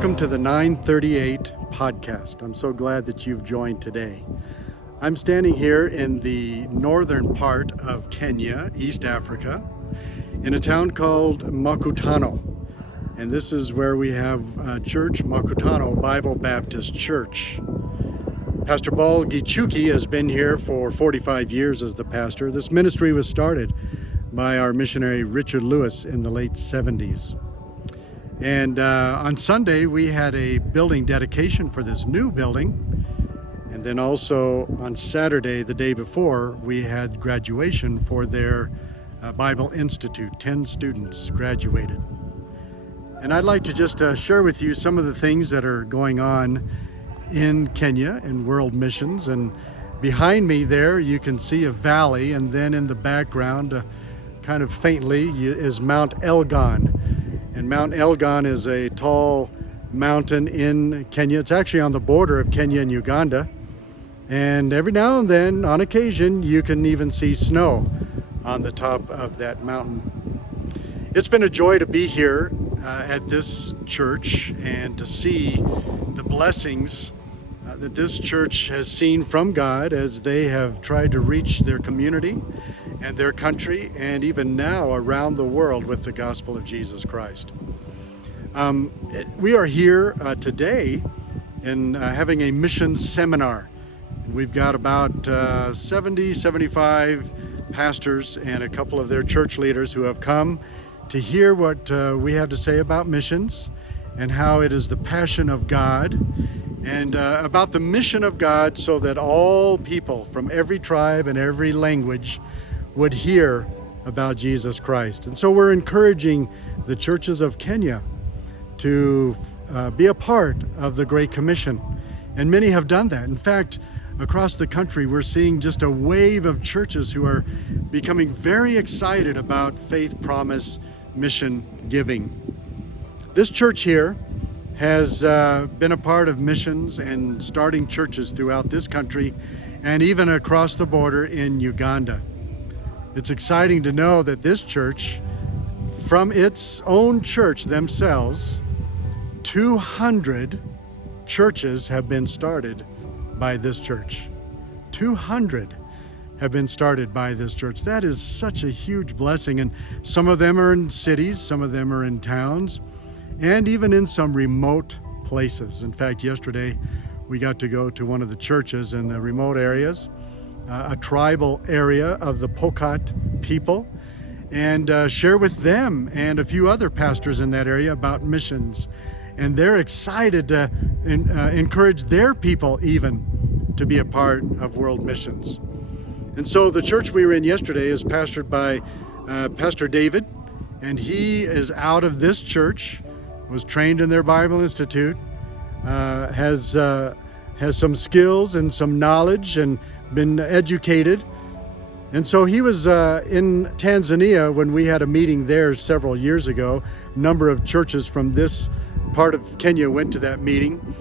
Welcome to the 938 podcast. I'm so glad that you've joined today. I'm standing here in the northern part of Kenya, East Africa, in a town called Makutano. And this is where we have a church, Makutano Bible Baptist Church. Pastor Paul Gichuki has been here for 45 years as the pastor. This ministry was started by our missionary Richard Lewis in the late 70s. And on Sunday, we had a building dedication for this new building. And then also on Saturday, the day before, we had graduation for their Bible Institute. 10 students graduated. And I'd like to just share with you some of the things that are going on in Kenya in world missions. And behind me there, you can see a valley. And then in the background, kind of faintly, is Mount Elgon. And Mount Elgon is a tall mountain in Kenya. It's actually on the border of Kenya and Uganda. And every now and then, on occasion, you can even see snow on the top of that mountain. It's been a joy to be here at this church and to see the blessings that this church has seen from God as they have tried to reach their community and their country, and even now around the world with the gospel of Jesus Christ. We are here today in having a mission seminar. And we've got about 75 pastors and a couple of their church leaders who have come to hear what we have to say about missions and how it is the passion of God, and about the mission of God so that all people from every tribe and every language would hear about Jesus Christ. And so we're encouraging the churches of Kenya to be a part of the Great Commission. And many have done that. In fact, across the country, we're seeing just a wave of churches who are becoming very excited about faith, promise, mission giving. This church here has been a part of missions and starting churches throughout this country and even across the border in Uganda. It's exciting to know that this church, from its own church themselves, 200 churches have been started by this church. 200 have been started by this church. That is such a huge blessing. And some of them are in cities, some of them are in towns, and even in some remote places. In fact, yesterday we got to go to one of the churches in the remote areas, a tribal area of the Pokot people, and share with them and a few other pastors in that area about missions. And they're excited to encourage their people even to be a part of world missions. And so the church we were in yesterday is pastored by Pastor David, and he is out of this church, was trained in their Bible Institute, has some skills and some knowledge and been educated. And so he was in Tanzania when we had a meeting there several years ago. A number of churches from this part of Kenya went to that meeting,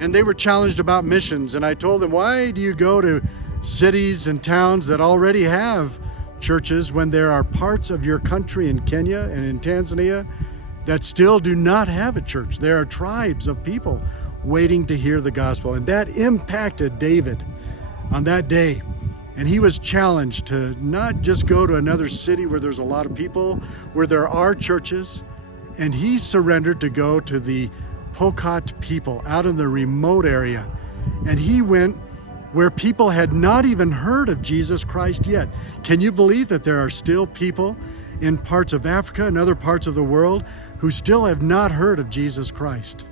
and they were challenged about missions. And I told them, why do you go to cities and towns that already have churches when there are parts of your country in Kenya and in Tanzania that still do not have a church? There are tribes of people waiting to hear the gospel. And that impacted David on that day. And he was challenged to not just go to another city where there's a lot of people, where there are churches. And he surrendered to go to the Pokot people out in the remote area. And he went where people had not even heard of Jesus Christ yet. Can you believe that there are still people in parts of Africa and other parts of the world who still have not heard of Jesus Christ?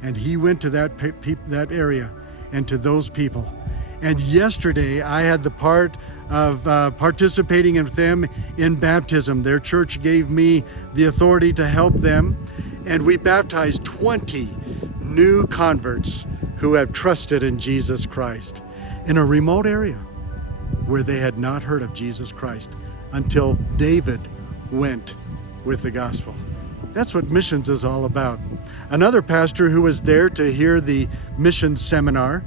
And he went to that area and to those people. And yesterday I had the part of participating with them in baptism. Their church gave me the authority to help them, and we baptized 20 new converts who have trusted in Jesus Christ in a remote area where they had not heard of Jesus Christ until David went with the gospel. That's what missions is all about. Another pastor who was there to hear the mission seminar,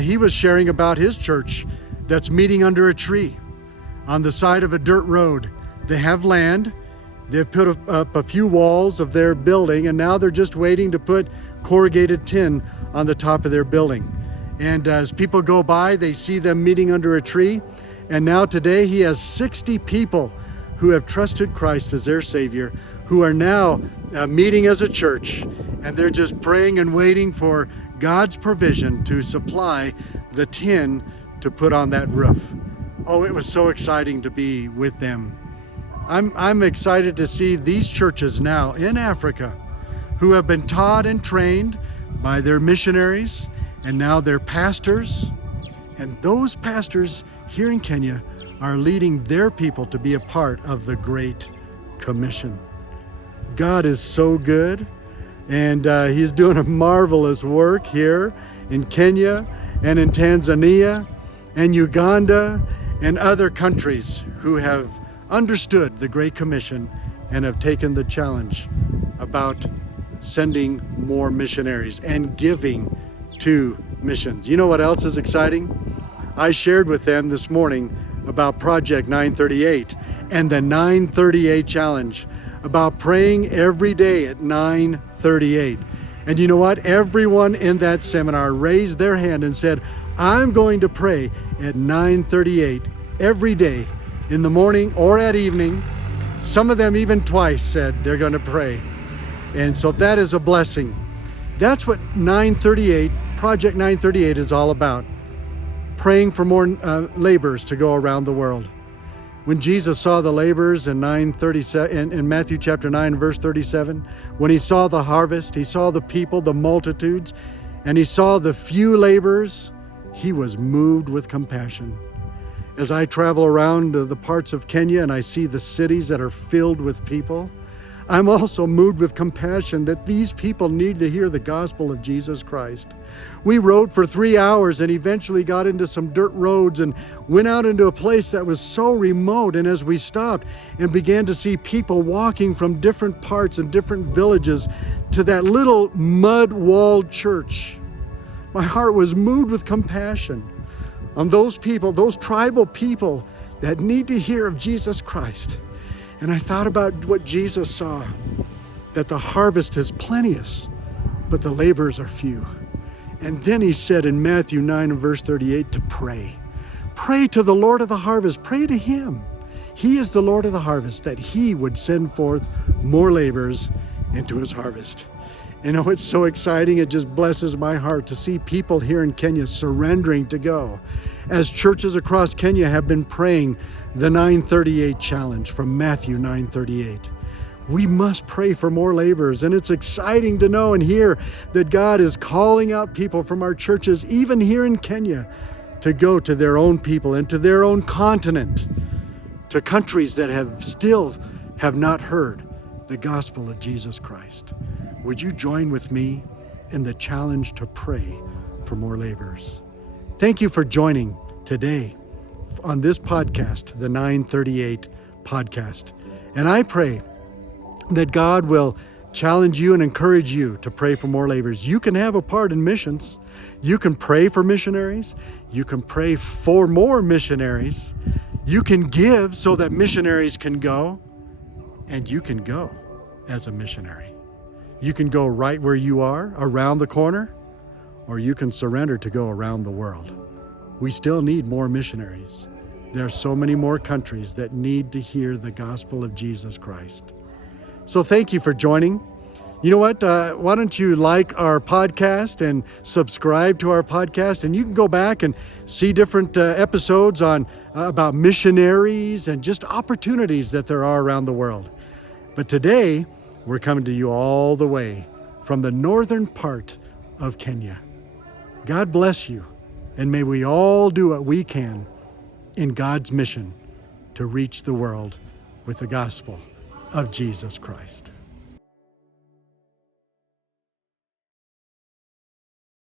he was sharing about his church that's meeting under a tree on the side of a dirt road. They have land, They've put up a few walls of their building, and now they're just waiting to put corrugated tin on the top of their building. And as people go by, they see them meeting under a tree. And now today he has 60 people who have trusted Christ as their Savior, who are now meeting as a church, and they're just praying and waiting for God's provision to supply the tin to put on that roof. Oh, it was so exciting to be with them. I'm excited to see these churches now in Africa who have been taught and trained by their missionaries, and now their pastors. And those pastors here in Kenya are leading their people to be a part of the Great Commission. God is so good, and He's doing a marvelous work here in Kenya and in Tanzania and Uganda and other countries who have understood the Great Commission and have taken the challenge about sending more missionaries and giving to missions. You know what else is exciting? I shared with them this morning about Project 938 and the 938 challenge, about praying every day at 9:38. And you know what? Everyone in that seminar raised their hand and said, I'm going to pray at 9:38 every day, in the morning or at evening. Some of them even twice said they're going to pray. And so that is a blessing. That's what 938, Project 938 is all about. Praying for more laborers to go around the world. When Jesus saw the laborers in Matthew chapter 9, verse 37, when he saw the harvest, he saw the people, the multitudes, and he saw the few laborers, he was moved with compassion. As I travel around the parts of Kenya and I see the cities that are filled with people, I'm also moved with compassion that these people need to hear the gospel of Jesus Christ. We rode for 3 hours and eventually got into some dirt roads and went out into a place that was so remote. And as we stopped and began to see people walking from different parts and different villages to that little mud-walled church, my heart was moved with compassion on those people, those tribal people that need to hear of Jesus Christ. And I thought about what Jesus saw, that the harvest is plenteous, but the laborers are few. And then he said in Matthew 9 and verse 38 to pray. Pray to the Lord of the harvest. Pray to Him. He is the Lord of the harvest, that He would send forth more laborers into His harvest. And oh, it's so exciting. It just blesses my heart to see people here in Kenya surrendering to go. As churches across Kenya have been praying the 938 challenge from Matthew 9:38. We must pray for more laborers, and it's exciting to know and hear that God is calling out people from our churches, even here in Kenya, to go to their own people and to their own continent, to countries that still have not heard the gospel of Jesus Christ. Would you join with me in the challenge to pray for more laborers? Thank you for joining today on this podcast, the 938 podcast. And I pray that God will challenge you and encourage you to pray for more laborers. You can have a part in missions. You can pray for missionaries. You can pray for more missionaries. You can give so that missionaries can go, and you can go as a missionary. You can go right where you are, around the corner, or you can surrender to go around the world. We still need more missionaries. There are so many more countries that need to hear the gospel of Jesus Christ. So thank you for joining. You know what? Why don't you like our podcast and subscribe to our podcast? And you can go back and see different episodes on about missionaries and just opportunities that there are around the world. But today, we're coming to you all the way from the northern part of Kenya. God bless you, and may we all do what we can in God's mission to reach the world with the gospel of Jesus Christ.